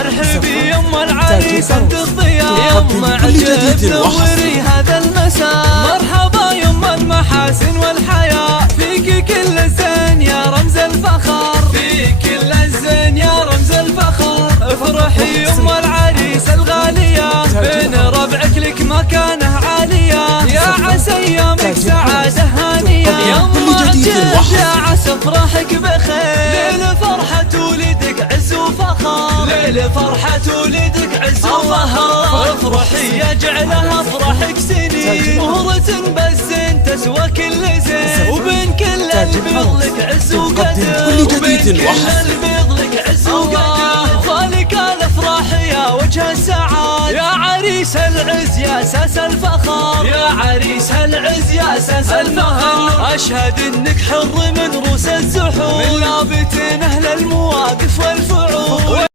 ارحبي يم العريس انت الضياء، يم عجب نوري هذا المساء. مرحبا يم المحاسن والحياة، فيك كل الزين يا رمز الفخر، فيك كل الزين يا رمز الفخر. افرحي يم العريس الغالية، بين ربعك لك مكانه عالية، يا عسى ايامك سعادة هانية. يم عجب يا عسى افراحك بخير، ليل فرحة ولدك عز وفخر، ليل فرحة ولدك عز وفخر. افرحي يجعلها افراحك سنين، مهرة بالزين تسوى كل زين، وبين كل البيض لك عز وقدر، وبين كل البيض لك عز وقدر. فالك الافراح يا وجه السعادة، يا عريس العز يا اساس الفخر، يا عريس العز يا اساس الفخر. اشهد انك حر من روس الزحول، من لابت اهل المواقف والفعول.